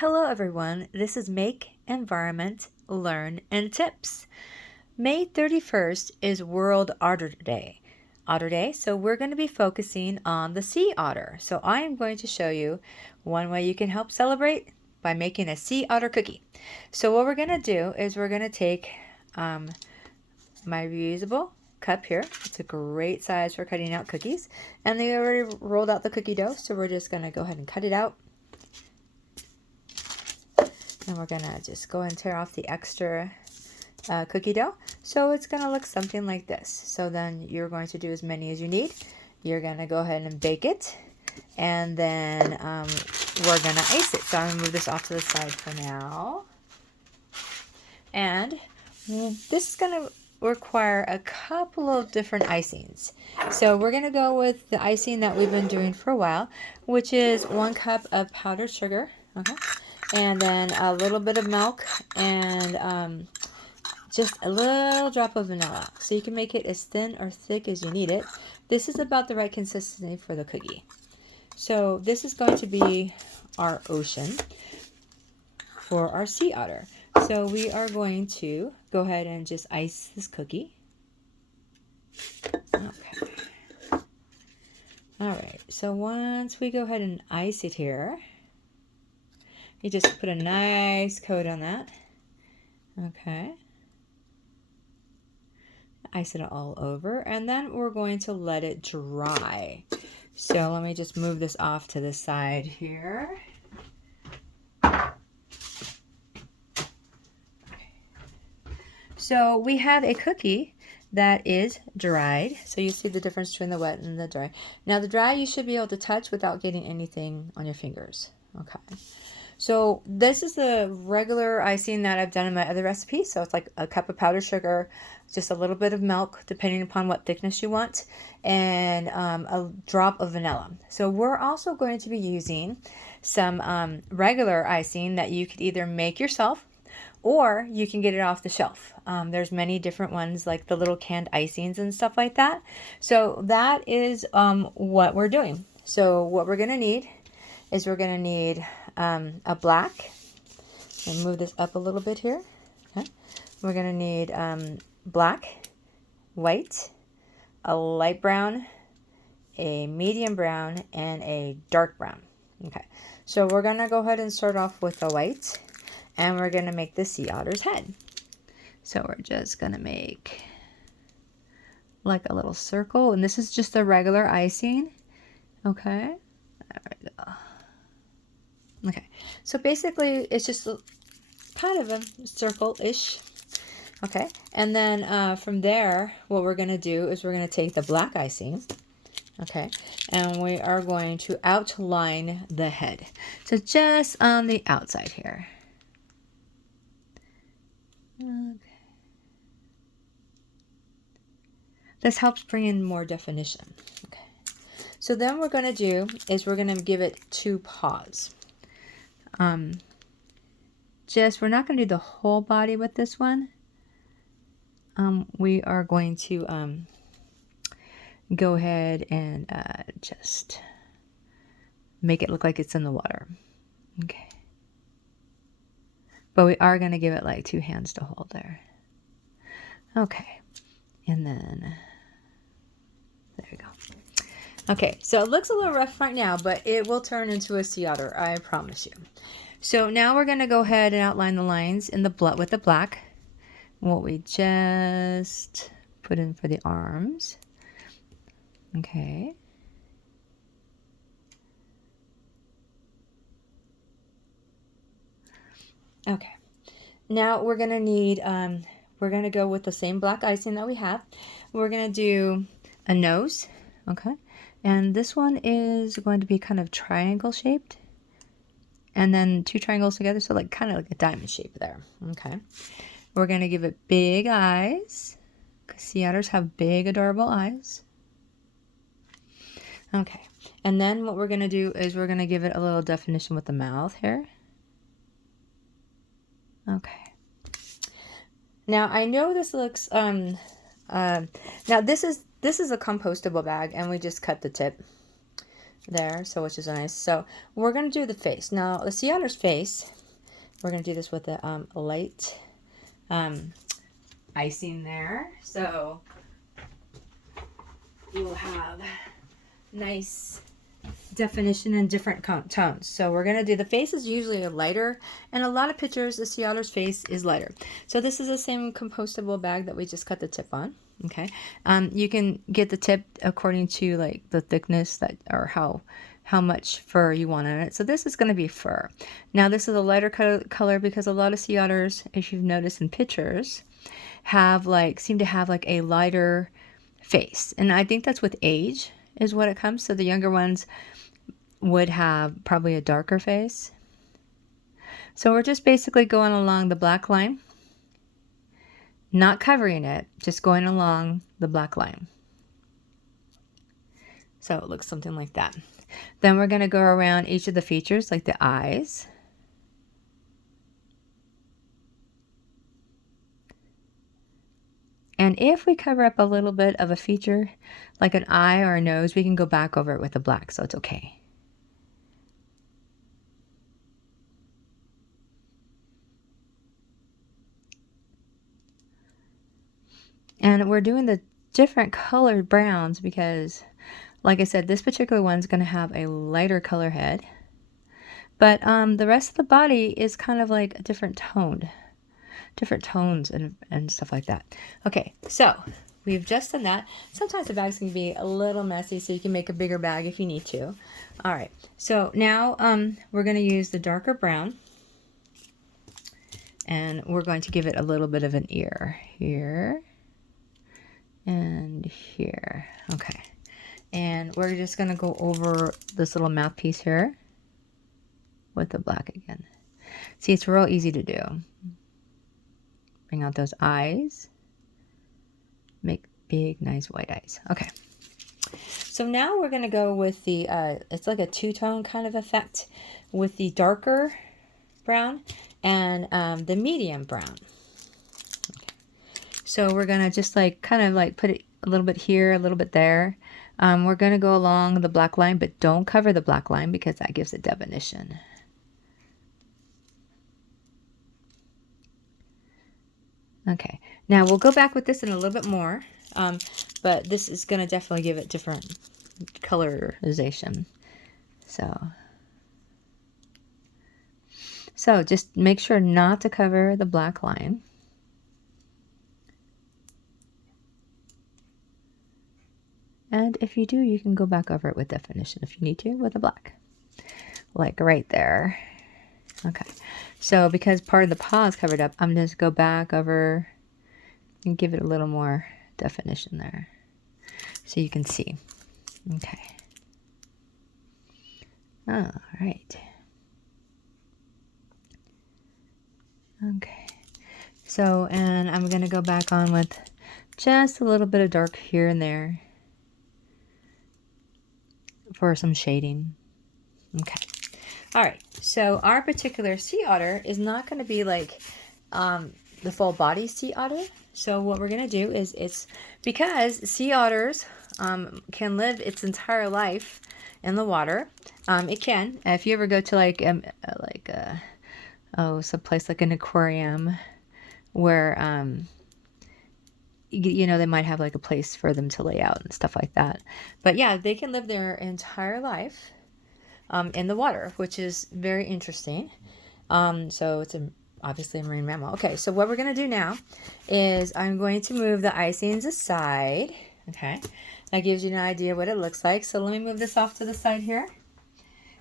Hello everyone, this is Make, Environment, Learn, and Tips. May 31st is World Otter Day. So we're going to be focusing on the sea otter. So I am going to show you one way you can help celebrate by making a sea otter cookie. So what we're going to do is we're going to take my reusable cup here. It's a great size for cutting out cookies. And they already rolled out the cookie dough, so we're just going to go ahead and cut it out. And we're gonna just go and tear off the extra cookie dough. So it's gonna look something like this. So then you're going to do as many as you need. You're gonna go ahead and bake it. And then we're gonna ice it. So I'm gonna move this off to the side for now. And this is gonna require a couple of different icings. So we're gonna go with the icing that we've been doing for a while, which is 1 cup of powdered sugar. Okay. And then a little bit of milk and just a little drop of vanilla. So you can make it as thin or thick as you need it. This is about the right consistency for the cookie. So this is going to be our ocean for our sea otter. So we are going to go ahead and just ice this cookie. Okay. All right, so once we go ahead and ice it here, you just put a nice coat on that. Okay. Ice it all over, and then we're going to let it dry. So let me just move this off to the side here. Okay. So we have a cookie that is dried. So you see the difference between the wet and the dry. Now the dry you should be able to touch without getting anything on your fingers. Okay. So this is the regular icing that I've done in my other recipe. So it's like a cup of powdered sugar, just a little bit of milk, depending upon what thickness you want, and a drop of vanilla. So we're also going to be using some regular icing that you could either make yourself or you can get it off the shelf. There's many different ones, like the little canned icings and stuff like that. So that is what we're doing. So what we're going to need is we're going to need a black, and move this up a little bit here. Okay. We're going to need black, white, a light brown, a medium brown, and a dark brown. Okay, so we're going to go ahead and start off with the white, and we're going to make the sea otter's head. So we're just going to make like a little circle, and this is just the regular icing. Okay, there we go. Okay, so basically it's just kind of a circle-ish. Okay, and then from there, what we're going to do is we're going to take the black icing, okay, and we are going to outline the head. So just on the outside here. Okay. This helps bring in more definition. Okay, so then what we're going to do is we're going to give it 2 paws. We're not going to do the whole body with this one. We are going to go ahead and just make it look like it's in the water. Okay. But we are going to give it like 2 hands to hold there. Okay. And then, there we go. Okay, so it looks a little rough right now, but it will turn into a sea otter, I promise you. So now we're going to go ahead and outline the lines in the with the black. What we just put in for the arms. Okay. Okay. Now we're going to need, we're going to go with the same black icing that we have. We're going to do a nose. Okay. And this one is going to be kind of triangle shaped. And then 2 triangles together, so like kind of like a diamond shape there. Okay. We're going to give it big eyes, because sea otters have big, adorable eyes. Okay. And then what we're going to do is we're going to give it a little definition with the mouth here. Okay. Now I know this looks now this is a compostable bag, and we just cut the tip. there, so which is nice. So we're going to do the face. Now, the sea otter's face, we're going to do this with a light icing there. So you'll have nice definition and different tones. So we're going to do, the face is usually a lighter, and a lot of pictures the sea otter's face is lighter. So this is the same compostable bag that we just cut the tip on. Okay, you can get the tip according to like the thickness that, or how much fur you want on it. So this is going to be fur. Now this is a lighter color because a lot of sea otters, if you've noticed in pictures, seem to have like a lighter face, and I think that's with age is what it comes. So the younger ones would have probably a darker face. So we're just basically going along the black line, not covering it, just going along the black line. So it looks something like that. Then we're going to go around each of the features, like the eyes. And if we cover up a little bit of a feature, like an eye or a nose, we can go back over it with the black, so it's okay. And we're doing the different colored browns because, like I said, this particular one's going to have a lighter color head. But the rest of the body is kind of like a different tones and stuff like that. Okay, so we've just done that. Sometimes the bags can be a little messy, so you can make a bigger bag if you need to. All right, so now we're going to use the darker brown, and we're going to give it a little bit of an ear here and here. Okay, and we're just going to go over this little mouthpiece here with the black again. See, it's real easy to do. Bring out those eyes. Make big, nice white eyes. Okay. So now we're going to go with the, it's like a two-tone kind of effect with the darker brown and the medium brown. Okay. So we're going to just like kind of like put it a little bit here, a little bit there. We're going to go along the black line, but don't cover the black line because that gives it definition. Okay, now we'll go back with this in a little bit more, but this is going to definitely give it different colorization. So just make sure not to cover the black line. And if you do, you can go back over it with definition if you need to with the black, like right there. Okay, so because part of the paw is covered up, I'm just go back over and give it a little more definition there so you can see. Okay. All right. Okay. So, and I'm going to go back on with just a little bit of dark here and there for some shading. Okay. All right, so our particular sea otter is not going to be like the full body sea otter. So what we're going to do is, it's because sea otters can live its entire life in the water. It can. If you ever go to some place like an aquarium where you know, they might have like a place for them to lay out and stuff like that. But yeah, they can live their entire life in the water, which is very interesting. So it's obviously a marine mammal. Okay, so what we're going to do now is I'm going to move the icings aside. Okay, that gives you an idea what it looks like. So let me move this off to the side here.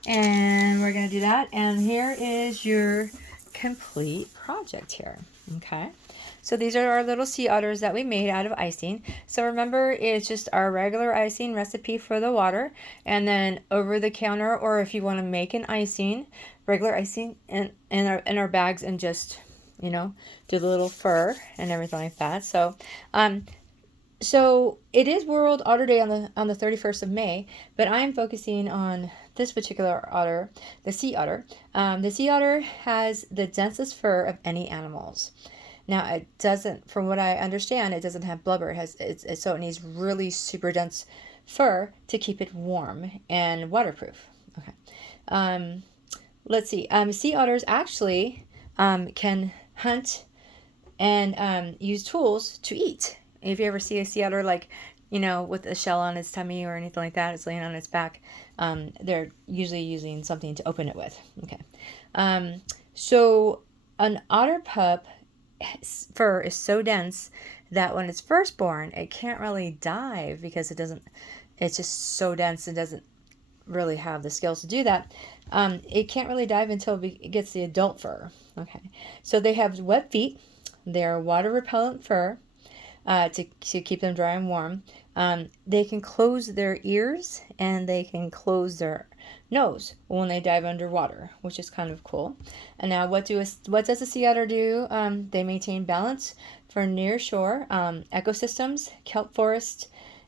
And we're going to do that. And here is your complete project here. Okay. So these are our little sea otters that we made out of icing. So remember, it's just our regular icing recipe for the water, and then over the counter, or if you want to make an icing, regular icing in our bags, and just, you know, do the little fur and everything like that. So so it is World Otter Day on the 31st of May, but I'm focusing on this particular otter, the sea otter. The sea otter has the densest fur of any animals. Now, it doesn't, from what I understand, it doesn't have blubber. So it needs really super dense fur to keep it warm and waterproof. Okay. Let's see. Sea otters actually can hunt and use tools to eat. If you ever see a sea otter, like, with a shell on its tummy or anything like that, it's laying on its back, they're usually using something to open it with. Okay. So an otter pup fur is so dense that when it's first born, it can't really dive because it's just so dense and doesn't really have the skills to do that. It can't really dive until it gets the adult fur. Okay. So they have web feet. They're water repellent fur to keep them dry and warm. They can close their ears and they can close their nose when they dive underwater, which is kind of cool. And now, what does a sea otter do? They maintain balance for near shore ecosystems, kelp forests,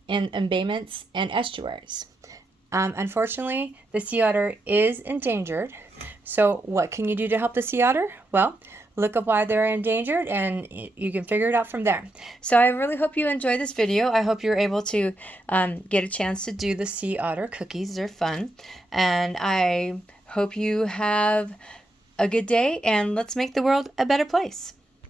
and embayments and estuaries. Unfortunately, the sea otter is endangered. So what can you do to help the sea otter? Well, look up why they're endangered and you can figure it out from there. So I really hope you enjoyed this video. I hope you're able to get a chance to do the sea otter cookies. They're fun. And I hope you have a good day, and let's make the world a better place.